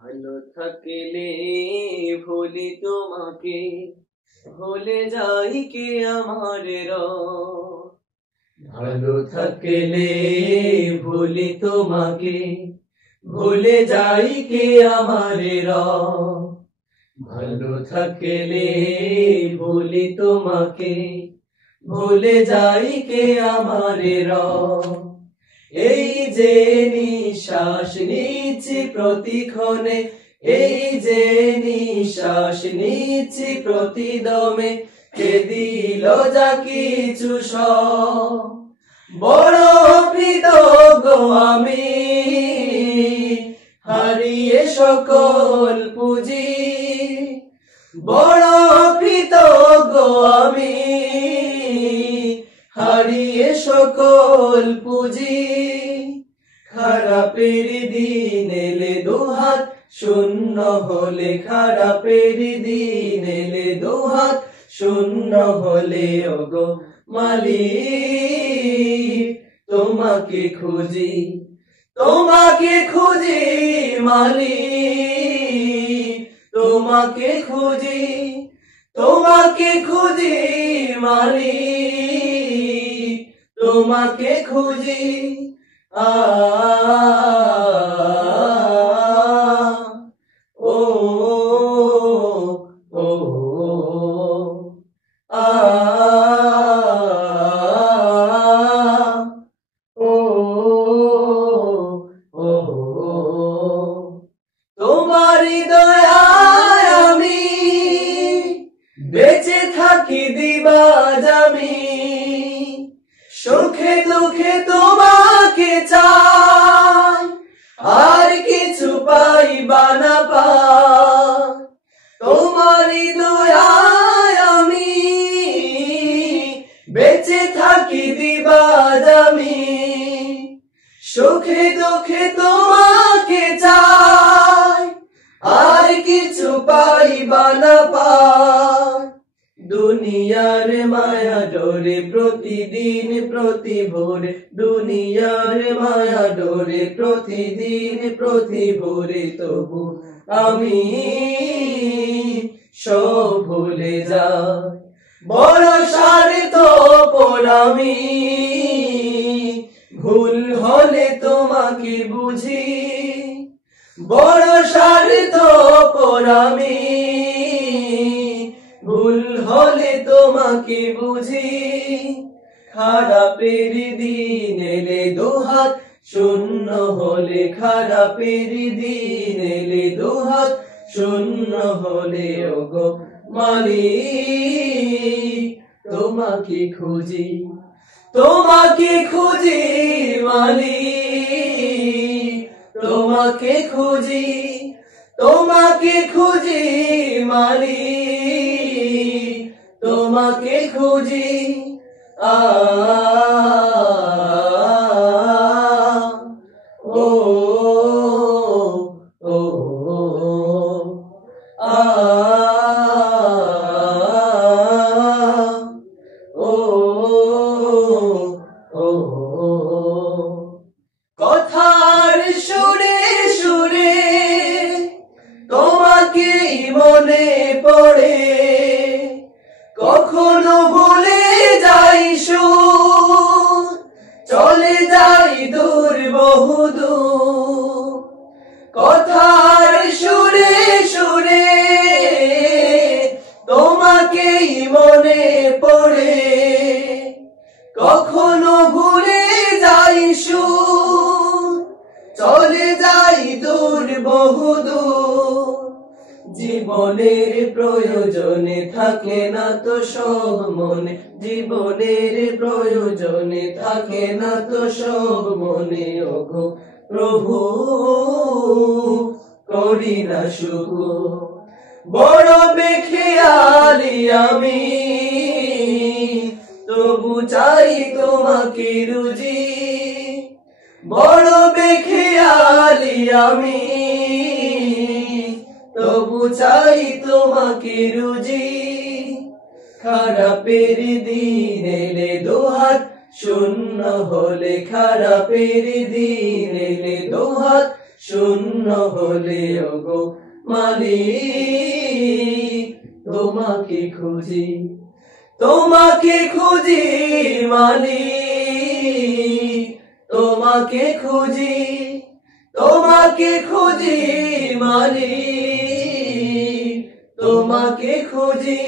ভালো থাকলে ভুলি তোমাকে, ভুলে যাই কে আমার ভালো থাকলে ভুলি তোমাকে, ভুলে যাই কে আমার ভালো থাকলে ভুলি তোমাকে, ভুলে যাই কে আমার এই যে নিঃশ্বাস নিচ্ছি প্রতিক্ষণে, এই যে নিঃশ্বাস নিচ্ছি প্রতিদমে, কে দিল যা কিছু সব, বড় কৃতজ্ঞ আমি, হারিয়ে সকল পুঁজি, বড় কৃতজ্ঞ আমি, হারিয়ে সকল পুঁজি। খারাপের দিন এলে দুহাত শূন্য হলে, খারাপের দিন এলে দুহাত শূন্য হলে, ওগো মালিক তোমাকে খুঁজি, তোমাকে খুঁজি মালিক, তোমাকে খুঁজি, তোমাকে খুঁজি মালিক, তোমাকে খুঁজি। ও ও আ ও ও তোমারি দয়ায় আমি বেঁচে থাকি দিবাজ আমি, সুখে দুঃখে তোমাকে চাই, আর কিছু পাইবা না পাই। তোমারি দয়ায় আমি বেঁচে থাকি দিবাজ আমি, সুখে দুঃখে তোমাকে চাই, আর কিছু পাইবা না পাই। দুনিয়ার মায়া ডোরে প্রতিদিন প্রতি ভোরে, দুনিয়ার মায়া ডোরে প্রতিদিন প্রতি ভোরে, তবু আমি সব ভুলে যাই। বড় স্বার্থ পর আমি, ভুল হলে তোমাকে বুঝি, বড় স্বার্থ পর আমি, ভুল হলে তোমাকে বুঝি। খারাপের দিন এলে দুহাত শূন্য হলে, খারাপের দিন এলে দুহাত শূন্য হলে, ওগো মালিক তোমাকে খুঁজি, তোমাকে খুঁজি মালিক, তোমাকে খুঁজি, তোমাকে খুঁজি মালিক, তোমাকে খুঁজি। ও ও আ ও ও কথার সুরে সুরে তোমাকে মনে পড়ে, কখনো ভুলে যাই সুর, চলে যাই দূর বহুদূর। কথার সুরে সুরে তোমাকেই মনে পড়ে, কখনো ভুলে যাই সুর, চলে যাই দূর বহুদূর। জীবনের প্রয়োজনে থাকে না তো সব মনে, জীবনের প্রয়োজনে থাকে না তো সব মনে, ওগো প্রভু করি না শুভ। বড় বেখেয়ালি আমি, তবু চাই তোমাকে রুজি, বড় বেখেয়ালি আমি, তবু চাই তোমাকে রুজি। খারাপের দিন এলে দুহাত শূন্য হলে, খারাপের দিন এলে দুহাত শূন্য হলেও গো মালিক তোমাকে খুঁজি, তোমাকে খুঁজি মালিক, তোমাকে খুঁজি, তোমাকে খুঁজি মালিক, তোমাকে খুঁজি।